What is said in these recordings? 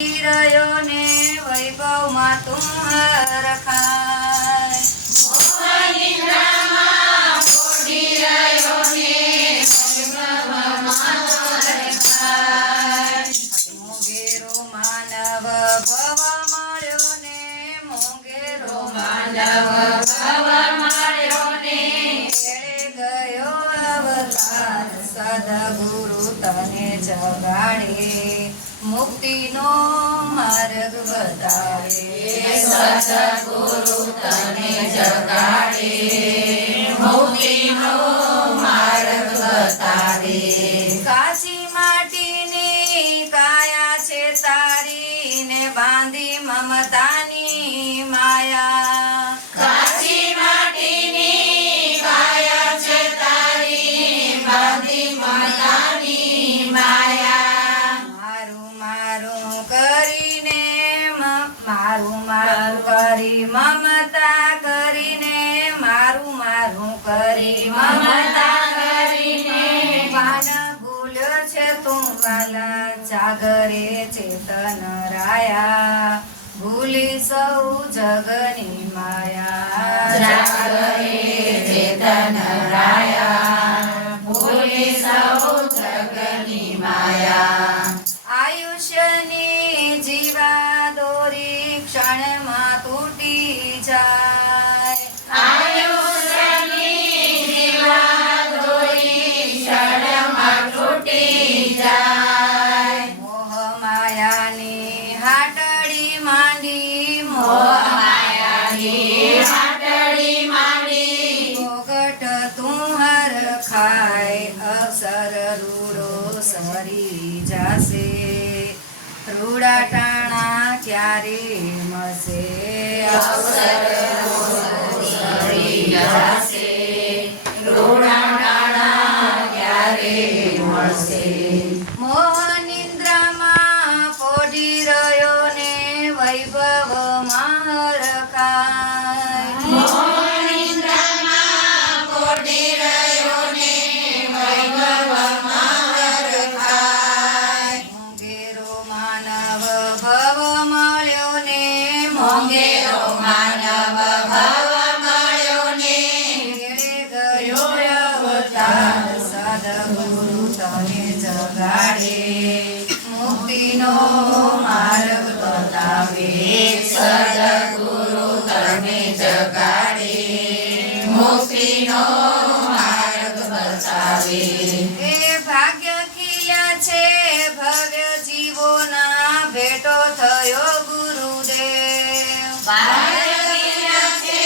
રહ્યો ને વૈભવમાં તું હરખાય. મોહનિદ્રામાં પોઢી રહ્યો ને વૈભવમાં તું હરખાય. મોંઘેરો માનવ ભવ મળ્યો ને મોંઘેરો માનવ ભવ મળ્યો ને એળે ગયો અવતાર સદગુરુ તને જગાડે મુક્તિનો માર્ગ બતાવે. સદગુરુ તને જગાડે મુક્તિનો માર્ગ બતાવે. કાચી માટીની કાયા છે તારી ને બાંધી મમતાની માયા. કાચી માટીની કાયા છે તારી બાંધી મમતાની માયા. મારું મારું કરીને મારું મારું કરી મમતા કરીને મારું મારું કરી મમતા કરીને પાન ભૂલ્યો છે તું વાલા જાગરે ચેતન રાયા ભૂલી સૌ જગની માયા. જાગરે ચેતન રાયા ભૂલી સૌ જગની માયા. આયુષ્યની જીવા દોરી ક્ષણમાં તૂટી જાય. આયુષ્યની જીવા દોરી ક્ષણમાં તૂટી જાય. મોહ માયાની હાટડી માંડી મોહ માયાની હાટડી માંડી મોગટ તું હરખાય અક્ષર રૂડો સરી જાશે રૂડા ટાણા ક્યારે મળશે. અવસર સરી જશે રૂડા ટાણા ક્યારે મળશે. મોહ નિંદ્રામાં પોઢી રહ્યો ને વૈભવમાં હરખાય. મોહનિદ્રામાં પોઢી રહ્યો ને વૈભવમાં હરખાય. મોંઘેરો માનવ ભવ મળ્યો ને મોંઘેરો માનવ ભવ મળ્યો ને એળે ગયો અવતાર સદગુરુ તને જગાડે મુક્તિનો માર્ગ બતાવે. સદગુરુ તને જગાડે મુક્તિનો માર્ગ બતાવે. એ ભાગ્ય ખીલ્યા છે ભવ્ય જીવોના ભેટો થયો ગુરુદેવ. ભાગ્ય છે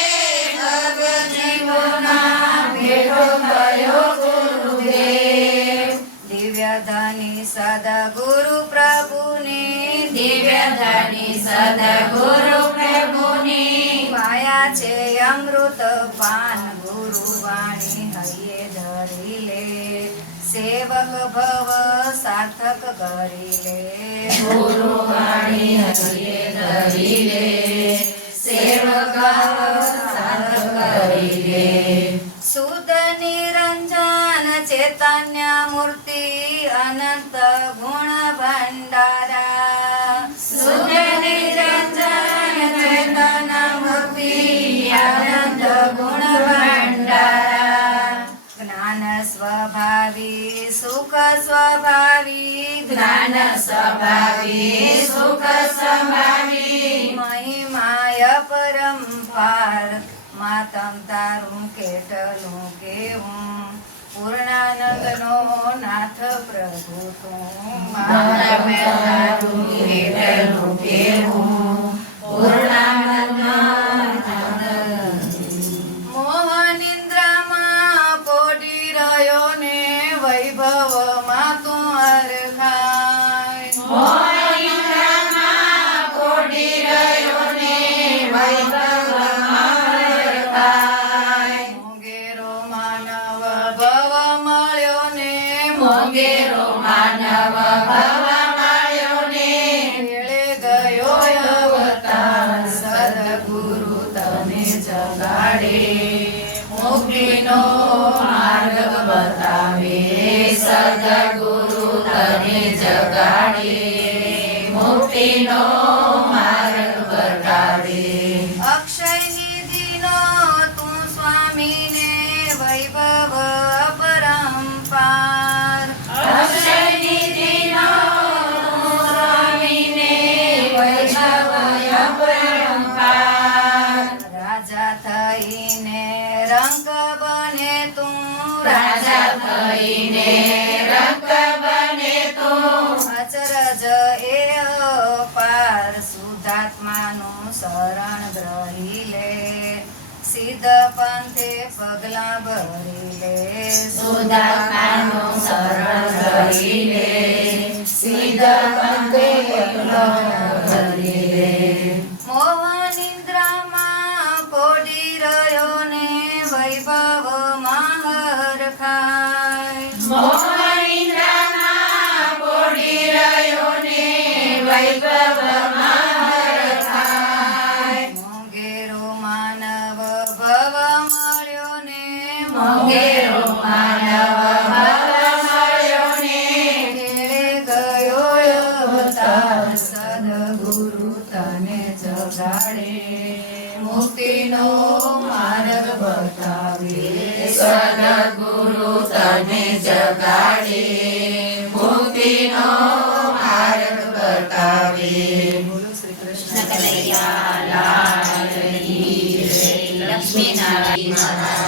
ભવ્ય જીવોના ભેટો થયો ગુરુદેવ. દિવ્ય ધની સદગુરુ પ્રભુની દિવ્ય ધની સદગુરુ પ્રભુની માયા છે અમૃત પાન ગુરુ વાણી હૈયે ધરી લે સેવક ભવ સાર્થક કરી લે. ગુરુ વાણી હરિયે ધરી લે સેવક સાર્થક કરી લે. શુદ્ધ નિરંજન ચૈતન્ય મૂર્તિ અનંત ગુણ ભંડારા. શુદ્ધ નિરંજન ચેતન મૂર્તિ અનંત ગુણ ભંડારા. જ્ઞાન સ્વભાવી સુખ સ્વભાવી જ્ઞાન સ્વભાવી સુખ સ્વભાવી મહિમાય પરંપાર માતમ તારું કેટલું કેવું પૂર્ણાનંદનો નાથ પ્રભુ તું મારા તારું કેટલું કેવું મોહનિદ્રામાં પોઢી રહ્યો ને વૈભવમાં તું હરખાય. મોહનિદ્રામાં પોઢી રહ્યો ને વૈભવમાં હરખાય. મોંઘેરો માનવ ભવ મળ્યો ને મોંઘેરો માનવ ભવ મળ્યો ને મુક્તિનો માર્ગ બતાવે. અક્ષય નિધિનો તું સ્વામીને વૈભવ અપરંપાર. અક્ષય નિધિનો સ્વામીને વૈભવ અપરંપાર. રાજા થઈને રંગ બને તું રાજા થઈને રંગ બને તું. અચરજ એ અપાર શુદ્ધાત્માનું શરણ ગ્રહી લે. સિદ્ધ પંથે પગલાં ભરી લે. સુદામાનું શરણ ધરી લે. સિદ્ધ પંથે પગલાં ભરી લે. મોહ નિદ્રામાં પોડી રહ્યો ને વૈભવમાં હરખાય. મોહનિદ્રામાં પોડી રહ્યો ને વૈભવમાં હરખાય. મોંઘેરો માનવ ભવ મળ્યો ને મોંઘેરો માનવ ભવ મળ્યો ને ખેડે ગયો અવતાર. સદગુરુ તને જગાડે મુક્તિનો માર્ગ બતાવે. સદગુરુ તને જગાડે મુક્તિનો માર્ગ બતાવે. બોલો શ્રી કૃષ્ણ કનૈયા લાલ કી જય. લક્ષ્મીનારાયણ મહારાજ